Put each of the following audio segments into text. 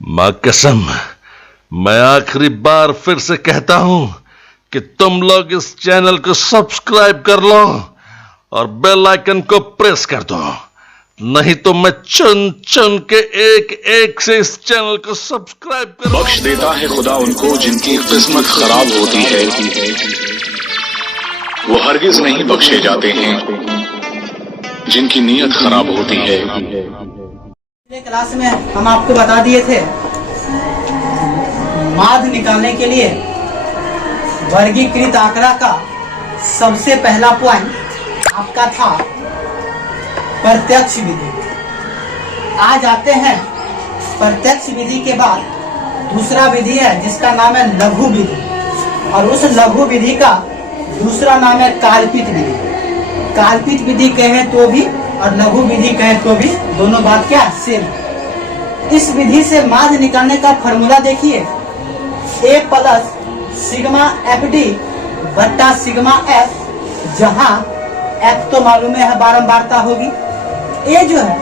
मां कसम, मैं आखिरी बार फिर से कहता हूं कि तुम लोग इस चैनल को सब्सक्राइब कर लो और बेल आइकन को प्रेस कर दो, नहीं तो मैं चुन चुन के एक एक से इस चैनल को सब्सक्राइब कर। बख्श देता है खुदा उनको जिनकी किस्मत खराब होती है, वो हरगिज नहीं बख्शे जाते हैं जिनकी नीयत खराब होती है। पिछले क्लास में हम आपको बता दिए थे माध्य निकालने के लिए वर्गीकृत आंकड़ा का सबसे पहला पॉइंट आपका था प्रत्यक्ष विधि। आज आते हैं प्रत्यक्ष विधि के बाद दूसरा विधि है जिसका नाम है लघु विधि, और उस लघु विधि का दूसरा नाम है कल्पित विधि। कल्पित विधि कहें तो भी और लघु विधि कहें तो भी दोनों बात क्या सेम। इस विधि से माध्य निकालने का फॉर्मूला देखिए, A plus sigma F D बट्टा सिग्मा एफ, जहां एफ तो मालूम है बारंबारता होगी, ए जो है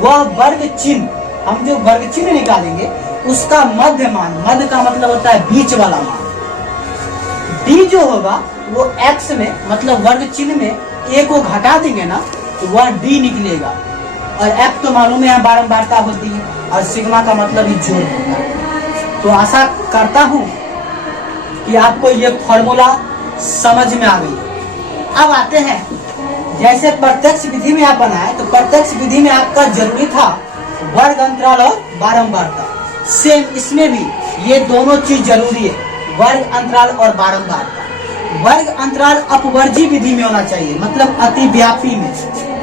वह वर्ग चिन्ह, हम जो वर्ग चिन्ह निकालेंगे उसका मध्य मान, मध्य का मतलब होता है बीच वाला मान। डी जो होगा वो एक्स में मतलब वर्ग चिन्ह में ए को घटा देंगे ना तो वह डी निकलेगा, और एफ तो मालूम है बारंबारता होती है, और सिग्मा का मतलब ही जोड़ होता है। तो आशा करता हूं कि आपको ये फॉर्मूला समझ में आ गई। अब आते हैं, जैसे प्रत्यक्ष विधि में आप बनाए तो प्रत्यक्ष विधि में आपका जरूरी था वर्ग अंतराल और बारंबारता। सेम इसमें भी ये दोनों चीज जरूरी है, वर्ग अंतराल और बारंबारता। वर्ग अंतराल अपवर्जी विधि में होना चाहिए, मतलब अतिव्यापी में।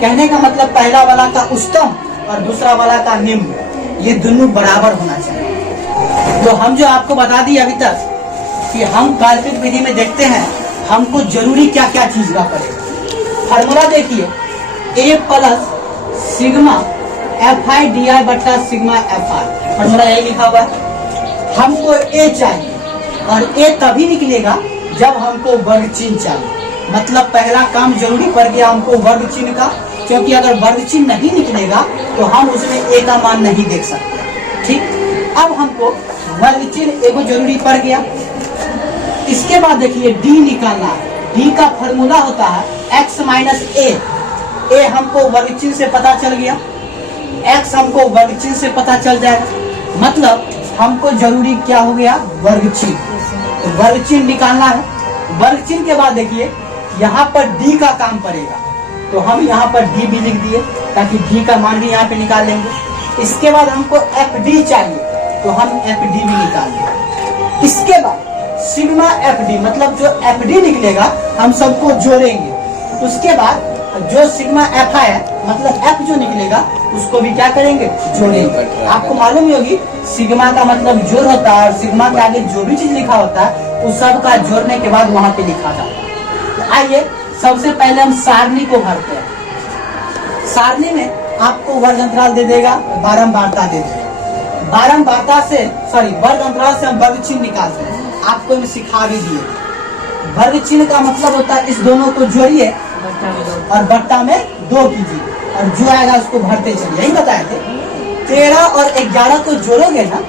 कहने का मतलब पहला वाला का उच्चतम और दूसरा वाला का निम्न, ये दोनों बराबर होना चाहिए। तो हम जो आपको बता दिए अभी तक कि हम कल्पित विधि में देखते हैं हमको जरूरी क्या क्या चीज का पड़ेगा। फॉर्मूला देखिए, A plus sigma F I D I बट्टा सिग्मा एफ आई, फॉर्मूला यही लिखा हुआ है। हमको ए चाहिए, और ए तभी निकलेगा जब हमको वर्ग चिन्ह चाहिए। मतलब पहला काम जरूरी पड़ गया हमको वर्ग चिन्ह का, क्योंकि अगर वर्ग चिन्ह नहीं निकलेगा तो हम उसमें ए का मान नहीं देख सकते। ठीक, अब हमको वर्ग चिन्ह एगो जरूरी पड़ गया। इसके बाद देखिए डी निकालना है। डी का फॉर्मूला होता है एक्स माइनस ए। ए हमको वर्ग चिन्ह से पता चल गया, एक्स हमको वर्ग चिन्ह से पता चल जाएगा, मतलब हमको जरूरी क्या हो गया वर्ग चिन्ह। तो वर्ग चिन्ह निकालना है। वर्ग चिन्ह के बाद देखिए यहाँ पर डी का काम पड़ेगा, तो हम यहाँ पर डी भी लिख दिए ताकि डी का मान भी यहाँ पे निकाल लेंगे। इसके बाद हमको एफ डी चाहिए, तो हम एफ डी भी निकाल लेंगे। इसके बाद सिग्मा एफ डी, मतलब जो एफ डी निकलेगा हम सबको जोड़ेंगे। उसके बाद जो सिग्मा एफ आई है मतलब एफ जो निकलेगा उसको भी क्या करेंगे जोड़ेंगे। आपको मालूम ही होगी सिग्मा का मतलब जोड़ होता है, और सिग्मा के आगे जो भी चीज लिखा होता है उस सब का जोड़ने के बाद वहां पे लिखा जाता है। तो आइए सबसे पहले हम सारणी को भरते हैं। सारणी में आपको वर्ग अंतराल दे देगा, बारंबारता दे देगा। बारंबारता से वर्ग अंतराल से हम वर्ग चिन्ह निकालते हैं, आपको मैं सिखा भी दिए। वर्ग चिन्ह का मतलब होता है इस दोनों को जोड़िए और बट्टा में 2 कीजिए, और जो आएगा उसको भरते चलिए, यही बताए थे। 13 और 11 को जोड़ोगे ना,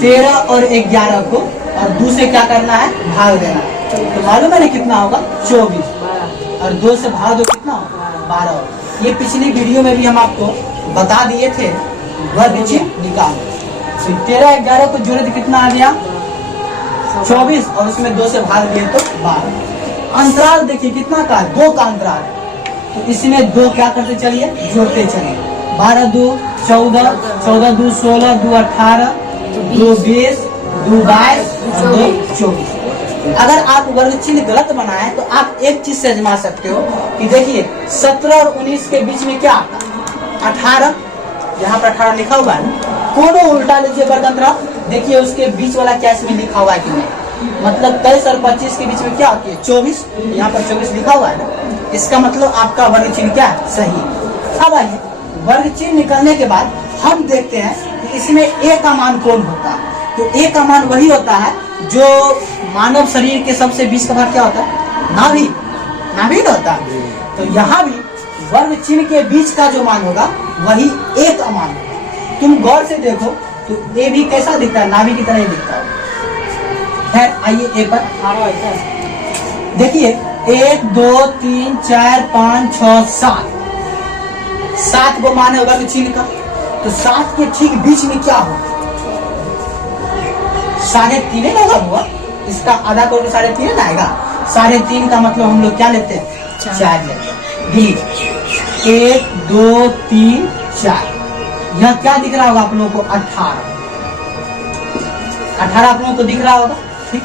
13 और 11 को और 2 से क्या करना है भाग देना, तो मालूम है ना कितना होगा 24, और 2 से भाग दो कितना होगा 12। ये पिछली वीडियो में भी हम आपको बता दिए थे वर्ग चिन्ह निकालो। 13 11 को जोड़े तो कितना आ गया 24, और उसमें 2 से भाग दिए तो 12। अंतराल देखिए कितना का 2 का अंतराल, तो इसमें 2 क्या करते चलिए जोड़ते चलिए। 12 2 14, 14 2 16, 2 18, 2 20, 2 22 और 2 24। अगर आप वर्ग चिन्ह गलत बनाए तो आप एक चीज से आजमा सकते हो कि देखिए 17 और 19 के बीच में क्या आता है 18, यहाँ पर 18 लिखा हुआ है, कोनो उल्टा लीजिए वर्ग अंतराल, देखिए उसके बीच वाला क्या इसमें लिखा हुआ है कि नहीं, मतलब 23 और 25 के बीच में क्या होती है 24, यहाँ पर 24 लिखा हुआ है ना, इसका मतलब आपका वर्ग चिन्ह क्या है सही। अब आइए वर्ग चिन्ह निकलने के बाद हम देखते हैं कि इसमें ए का मान कौन होता है। तो ए का मान वही होता है जो मानव शरीर के सबसे बीच का भाग क्या होता है नाभि, नाभि होता है। तो यहाँ भी वर्ग चिन्ह के बीच का जो मान होगा वही ए का मान होगा। तुम गौर से देखो तो ए भी कैसा दिखता है, नाभि की तरह ही दिखता है। खैर आइए ए पर देखिए, 1 2 3 4 5 6 7 को मान है वर्ग चिन्ह का। तो 7 के ठीक बीच में क्या हो, 3.5 होगा हुआ, इसका आधा करके 3.5 आएगा। 3.5 का मतलब हम लोग क्या लेते हैं, 4 लेते हैं। 1 2 3 4, यह क्या दिख रहा होगा आप लोगों को, 18 आप लोगों को दिख रहा होगा। ठीक,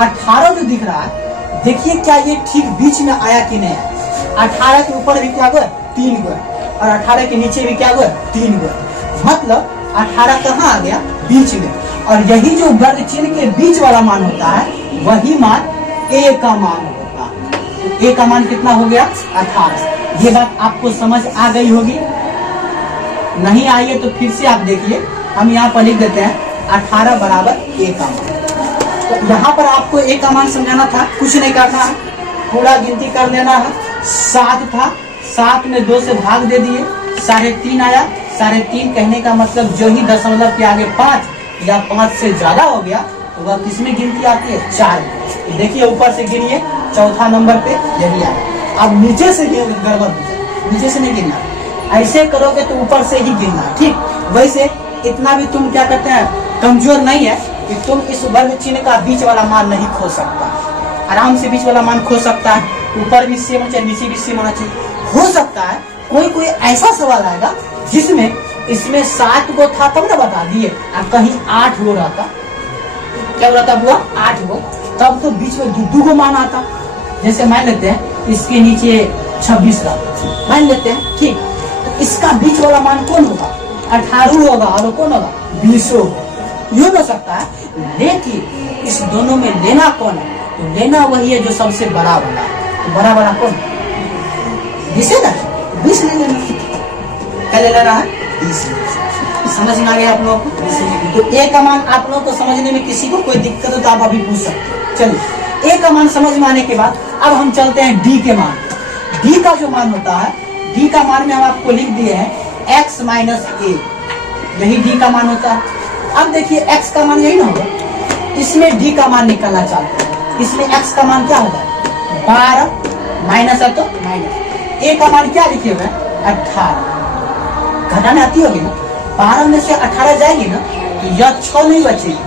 18 जो दिख रहा है, देखिए क्या ये ठीक बीच में आया कि नहीं है। 18 के ऊपर भी क्या हुआ, 3 हुआ, और 18 के नीचे भी क्या हुआ, 3 हुआ। मतलब 18 कहाँ आ गया, बीच में। और यही जो वर्ग चिन्ह के बीच वाला मान होता है, वही मान a का मान होगा। तो a का मान कितना हो गया, 18। ये बात आपको समझ आ गई होगी। नहीं आई है तो फिर से आप देखिए, हम यहाँ पर लिख देते हैं 18 बराबर a का मान। तो यहाँ पर आपको a का मान समझाना था, कुछ नहीं करना है, पूरा गिनती कर लेना है। 7 था, 7 में 2 से भाग दे दिए, 3.5 आया। 3.5 कहने का मतलब जो ही दशमलव के आगे 5 या 5 से ज्यादा हो गया तो वह किसमें गिनती आती है, 4। तो देखिए ऊपर से गिनिए, चौथा नंबर पे यही आया। अब नीचे से गड़बड़ हो जाए, नीचे से नहीं गिनना, ऐसे करोगे तो ऊपर से ही गिनना। ठीक, वैसे इतना भी तुम क्या कहते हैं, कमजोर नहीं है कि तुम इस वर्ग चिन्ह का बीच वाला मान नहीं खो सकता। आराम से बीच वाला मान खो सकता है, ऊपर भी सेम होना चाहिए, नीचे भी सेम होना चाहिए। हो सकता है कोई ऐसा सवाल आएगा जिसमें इसमें 7 को था तब ना बता दिए, और कहीं 8 हो रहा था, क्या हो रहा था बुआ, 8 को, तब तो बीच में 2 को मान आता। जैसे मान लेते हैं इसके नीचे 26 रहा, मान लेते हैं। ठीक, तो इसका बीच वाला मान कौन होगा, 18 होगा, और कौन होगा, 20 होगा। ये हो सकता है, लेकिन इस दोनों में लेना कौन है, तो लेना वही है जो सबसे बड़ा वाला है। तो बड़ा वाला कौन, 20 है ना, 20 ले लेना। क्या ले लेना है, 20। समझ में आ गया आप लोगों को। तो ए का मान आप लोगों को समझने में किसी को कोई दिक्कत हो तो आप अभी पूछ सकते हैं। चलिए, ए का मान समझ में आने के बाद अब हम चलते हैं डी के मान। डी का जो मान होता है, डी का मान में हम आपको लिख दिए हैं x माइनस ए, यही डी का मान होता है। अब देखिए x का मान यही ना होगा, इसमें डी का मान निकालना चाहते हैं। इसमें x का मान क्या होगा, 12 माइनस है तो माइनस, ए का मान क्या लिखे हुए, 18। घटाने आती होगी ना, 12 में से 18 जाएगी ना, तो यह 6 नहीं बचेगी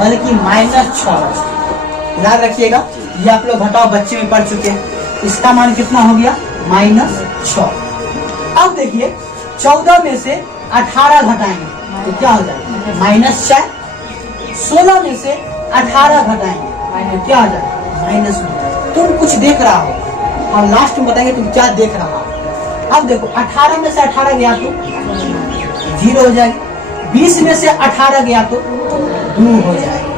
बल्कि -6 बचेगी। याद रखिएगा, ये आप लोग घटाओ बच्चे में पढ़ चुके हैं। इसका मान कितना हो गया, -6। अब देखिए 14 में से 18 घटाएंगे तो क्या हो जाएगा, -4। 16 में से 18 घटाएंगे तो क्या हो जाएगा, -2। तुम कुछ देख रहा हो और लास्ट में बताएंगे तुम क्या देख रहा हो। अब देखो 18 में से 18 गया तो 0 हो जाएगी, 20 में से 18 गया तो 2 हो जाएगी।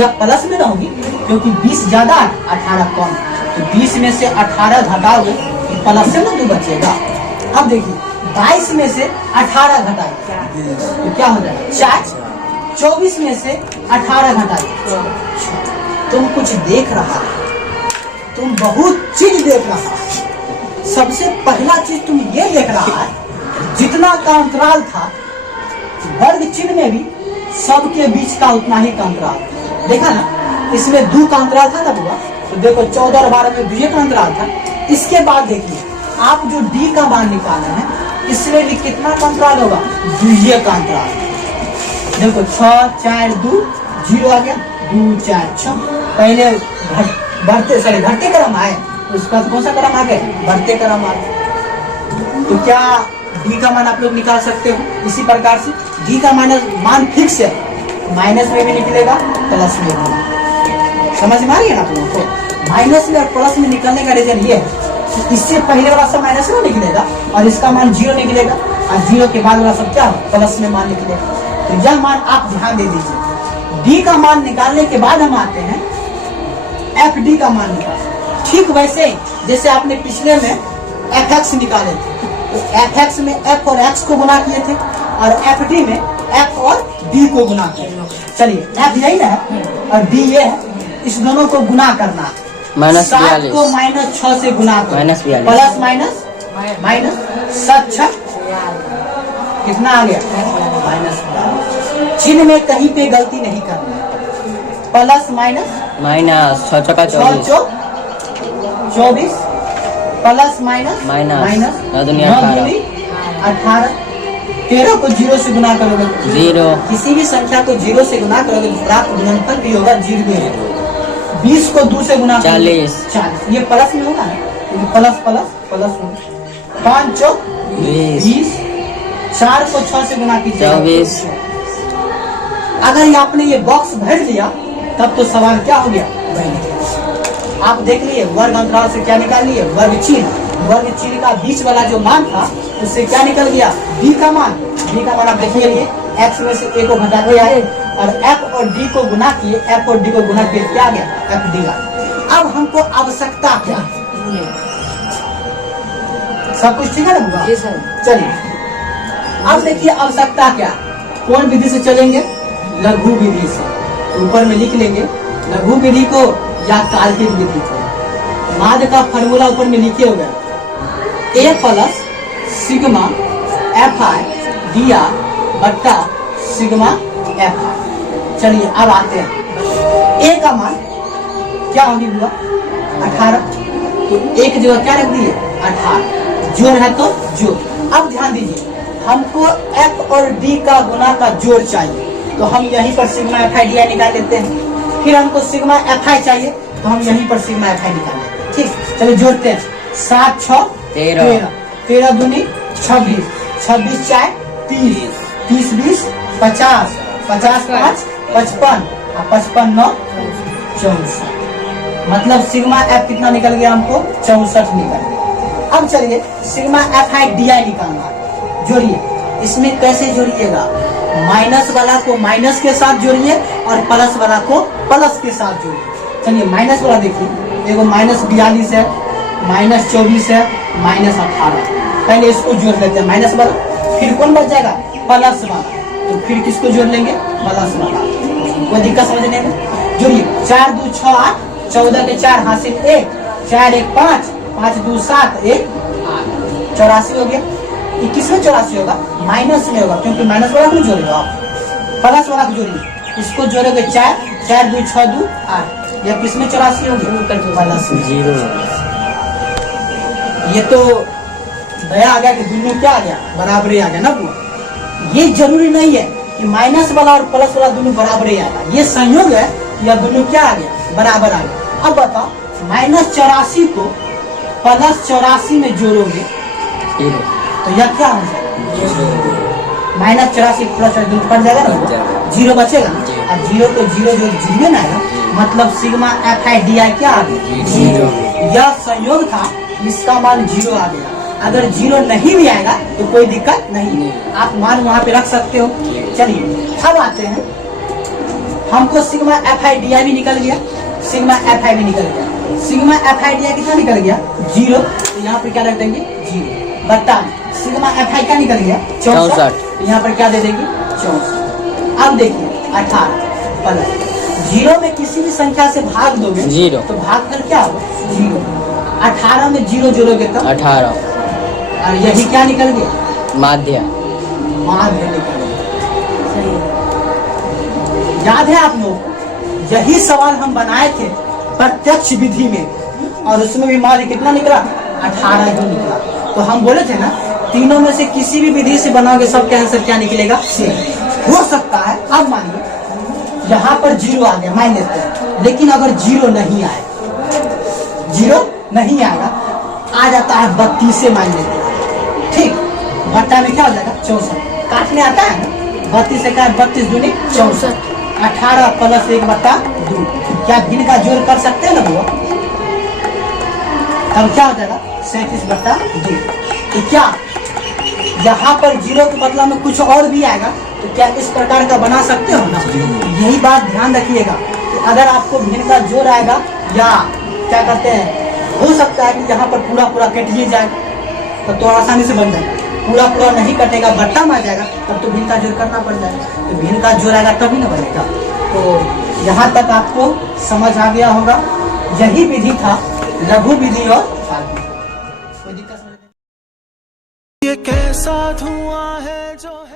यह प्लस में ना होगी क्योंकि 20 ज्यादा 18 कम, तो 20 में से 18 घटाओगे तो प्लस से ना 2 बचेगा। अब देखिए 22 में से 18 घटाएंगे तो क्या हो जाएगा, 4। 24 में से 18 घटाएंगे, तुम कुछ देख रहा है, तुम बहुत चीज देख रहा है। सबसे पहला चीज तुम ये देख रहा है, जितना का अंतराल था वर्ग चिन्ह में भी सबके बीच का उतना ही का अंतराल देखा ना। इसमें 2 का अंतराल था ना बुआ, तो देखो 14 और 12 में 2 का अंतराल था। इसके बाद देखिए आप जो डी का मान निकाले हैं, इसमें भी कितना का अंतराल होगा, 2 का अंतराल। देखो 6 4 2 0 आ गया, 2 4 6। पहले घटते क्रम आए, उसका कौन सा क्रम आ गया, बढ़ते क्रम आ गया। तो क्या डी का मान आप लोग निकाल सकते हो इसी प्रकार से। डी का मान फिक्स है, माइनस में भी निकलेगा प्लस में भी। समझ में आ रही है ना आप लोगों को। माइनस में और प्लस में निकलने का रीजन ये है कि इससे पहले वाला सब माइनस में निकलेगा और इसका मान 0 निकलेगा, और 0 के बाद वाला सब क्या प्लस में मान निकलेगा। तो यह मान आप ध्यान दे दीजिए। डी का मान निकालने के बाद हम आते हैं एफ डी का मान निकाल। ठीक वैसे ही जैसे आपने पिछले में एफ एक्स निकाले थे, तो एफ एक्स में एफ और एक्स को गुना किए थे, और एफ डी में एफ और डी को गुना किए। चलिए एफ यही ना है और डी ये है, इस दोनों को गुना करना। -42 को -6 से गुना करो, प्लस माइनस -7 कितना आ गया, -12। चिन्ह में कहीं पे गलती नहीं करना है। प्लस माइनस माइनस 6 चौका 24 24 प्लस माइनस माइनस 9 दूनी 18 13 को 0 से गुना करोगे 0 किसी भी संख्या को 0 से गुना करोगे तो प्राप्त गुणनफल भी होगा 0। 20 को 2 से गुना 40 ये प्लस में होगा ना, क्योंकि प्लस प्लस प्लस 5 चौक 20 4 को 6 से गुना कीजिए 24। अगर ये आपने ये बॉक्स भर दिया तब तो सवाल क्या हो गया, आप देख लिए वर्ग अंतराल से क्या निकाल लिए, वर्ग चिन्ह का बीच वाला जो मान था उससे क्या निकल गया, b का मान आप देखिए लिए x में से a को घटा दिया है और f और d को गुना किए, f और d को गुना किए क्या आ गया, f d आ। अब हमको आवश्यकता क्या, सब कुछ ठीक है ना, चलिए अब देखिए आवश्यकता क्या, कौन विधि से चलेंगे, लघु विधि से। ऊपर में लिख लेंगे लघु विधि को या काल्पनिक विधि को। माध्य का फॉर्मूला ऊपर में लिखे हुए a plus sigma F I D R बट्टा सिग्मा एफ आई। चलिए अब आते हैं a का मान क्या होगी हुआ 18, तो एक जगह क्या रख दिए 18, जोड़ है तो जोड़। अब ध्यान दीजिए हमको f और d का गुना का जोड़ चाहिए, तो हम यहीं पर सिग्मा एफ आई डी आई निकाल लेते हैं। फिर हमको सिग्मा एफ आई चाहिए तो हम यहीं पर सिग्मा एफ आई निकाल लेते हैं। ठीक, चलिए जोड़ते हैं 7 6 13 13 दूनी 26 26 4 30 30 20 50 50 5 55 और 55 9 64, मतलब सिग्मा एफ कितना निकल गया हमको 64 निकल गया। अब चलिए सिग्मा एफ आई डी आई निकालना है, जोड़िए। इसमें कैसे जोड़िएगा, माइनस वाला को माइनस के साथ जोड़िए और प्लस वाला को प्लस के साथ जोड़िए। चलिए माइनस वाला देखिए, देखो माइनस 42 है, माइनस 24 है, माइनस 18। पहले इसको जोड़ लेते हैं माइनस वाला, फिर कौन बच जाएगा प्लस वाला, तो फिर किसको जोड़ लेंगे प्लस वाला। कोई दिक्कत समझने में, जोड़िए 4 2 6 8 14 के 4 हासिल 1 4 1 5 5 2 7 1 8 84 हो गया। 21 में 84 होगा, माइनस में होगा क्योंकि माइनस वाला को जोड़ेगा आप, प्लस वाला को जोड़िए। इसको जोड़ोगे 4 4 2 6 2 8, यह किस में 84 हो गया प्लस 0। ये तो नया आ गया कि दोनों क्या आ गया बराबरी आ गया ना। ये जरूरी नहीं है कि माइनस वाला और प्लस वाला दोनों बराबरी आएगा, ये संयोग है या दोनों क्या आ गया बराबर आ गया। अब बताओ माइनस 84 को प्लस 84 में जोड़ोगे तो यह क्या हो जाएगा, माइनस 84 प्लस पड़ जाएगा ना, 0 बचेगा ना, और 0 तो 0 जो 0 ना आएगा, मतलब सिग्मा एफ आई डी आई क्या आ गया 0। यह संयोग था, इसका मान 0 आ गया। अगर 0 नहीं भी आएगा तो कोई दिक्कत नहीं, आप मान वहाँ पे रख सकते हो। चलिए अब आते हैं, हमको सिग्मा एफ आई डी आई भी निकल गया, सिग्मा एफ आई भी निकल गया। सिग्मा एफ आई डी आई कितना निकल गया 0, तो यहाँ पे क्या रख देंगे 0 बट्टा सिग्मा एफ आई क्या निकल गया 64, तो यहाँ पर क्या दे देंगे 64। अब देखिए 18 प्लस 0 में किसी भी संख्या से भाग दोगे 0, तो भागफल क्या होगा 0। 18 में 0 जोड़ोगे तो 18, और यही क्या निकल गया माध्य निकल गया। याद है आप लोग, यही सवाल हम बनाए थे प्रत्यक्ष विधि में, और उसमें भी माध्य कितना निकला 18 ही निकला। तो हम बोले थे ना तीनों में से किसी भी विधि से बनाओगे सबका आंसर क्या निकलेगा सेम हो सकता है। अब मानिए यहाँ पर 0 आ गया माइनस पर, लेकिन अगर 0 नहीं आए, 0 नहीं आएगा, आ जाता है 32 से माइनस, ठीक, बट्टा में क्या हो जाएगा 64, काटने आता है ना, 32 से क्या 32 दूनी 64, 18 प्लस 1 बट्टा 2, क्या भिन्न का जोड़ कर सकते हैं ना वो, तब क्या हो जाएगा 37 बट्टा 2। तो क्या यहाँ पर 0 के बदला में कुछ और भी आएगा, तो क्या इस प्रकार का बना सकते हो ना। यही बात ध्यान रखिएगा कि अगर आपको भिन्न का जोड़ आएगा या क्या करते हैं, हो सकता है कि यहाँ पर पूरा पूरा कट ही जाए तो आसानी से बन जाएगा, पूरा पूरा नहीं कटेगा बट्टा में आ जाएगा तब तो भिन्न का जोड़ करना पड़ जाएगा, तो भिन्न का जोड़ आएगा तभी ना बनेगा। तो यहाँ तक आपको समझ आ गया होगा, यही विधि था लघु विधि और काल्पनिक। कोई दिक्कत समझ, ये कैसा धुआं है जो है